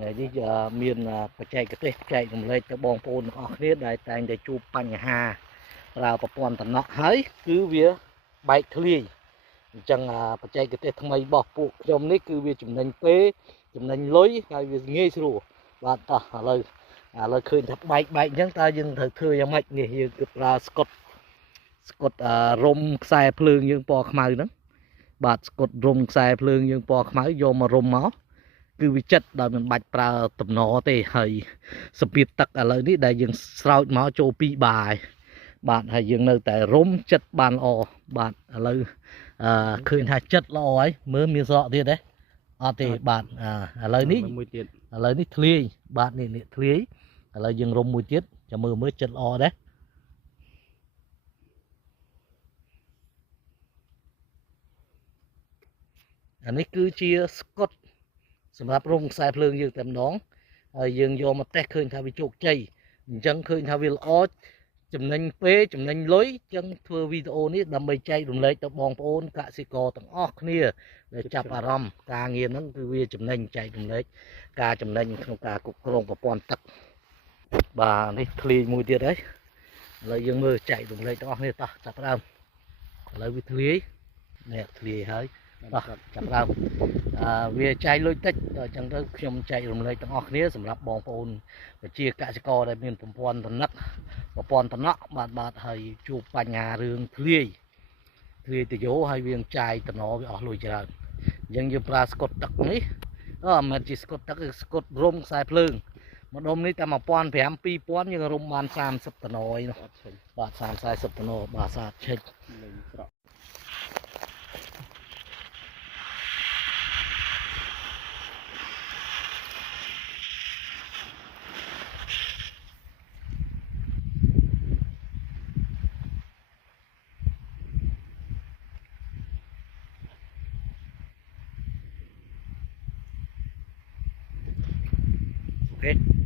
នេះមានបច្ចេកទេសចែករំលែកទៅបងប្អូនទាំងអស់គ្នាដែលតែងតែជួបបញ្ហាប្រើប្រព័ន្ធតំណក់ហើយគឺវាបែកធ្លាយអញ្ចឹងបច្ចេកទេសថ្មីរបស់ពួកខ្ញុំនេះគឺវាចំណេញពេលចំណេញលុយហើយវាងាយស្រួលបាទតោះឥឡូវឃើញថាបែកអញ្ចឹងតើយើងត្រូវធ្វើយ៉ាងម៉េចនេះយើងគឺប្រើស្កុតរុំខ្សែភ្លើងយើងពណ៌ខ្មៅហ្នឹងបាទស្កុតរុំខ្សែភ្លើងយើងពណ៌ខ្មៅយកមករុំមកគឺវាចិត្តដោយមិនបាច់ប្រើតំណទេហើយសម្ពាធទឹកឥឡូវនេះដែលយើងស្រោចមកចូល2បាយបាទហើយយើងនៅតែរុំចិត្តបានល្អបាទឥឡូវឃើញថាចិត្តល្អហើយមើលមានស្រកទៀតទេអត់ទេបាទឥឡូវនេះធ្លាយបាទនេះធ្លាយឥឡូវយើងរុំមួយទៀតចាំមើលចិត្តល្អដែរអានេះគឺជាស្កុតសម្រាប់រុំខ្សែភ្លើងយើងតែម្ដងហើយយើងយកមកតេស្តឃើញថាវាជោគជ័យអញ្ចឹងឃើញថាវាល្អចំណេញពេលចំណេញលុយអញ្ចឹងធ្វើវីដេអូនេះដើម្បីចែករំលែកទៅបងប្អូនកសិករទាំងអស់គ្នាដែលចាប់អារម្មណ៍ការងារហ្នឹងគឺវាចំណេញចែករំលែកការចំណេញក្នុងការគ្រប់គ្រងប្រព័ន្ធទឹកបាទនេះធ្លាយមួយទៀតហើយឥឡូវយើងមើលចែករំលែកទាំងអស់គ្នាតោះចាប់ដើមឥឡូវវាធ្លាយនេះធ្លាយហើយតោះចាប់ដើមវាចាយលុយតិចដល់អញ្ចឹងទៅខ្ញុំចែករំលែកទាំងអស់គ្នាសម្រាប់បងប្អូនប្រជាកសិករដែលមានប្រព័ន្ធតំណក់បាទហើយជួបបញ្ហារឿងធ្លាយទៅយោហើយវាចាយតំណវាអស់លុយច្រើនអញ្ចឹងយើងប្រើស្កុតទឹកនេះមិនមែនជាស្កុតទឹកគឺស្កុតរុំខ្សែភ្លើងម្ដុំនេះតែ1500 2000យើងរុំបាន30តំណឯនោះបាទ30-40តំណបាទស្អាតឆេចអូខេ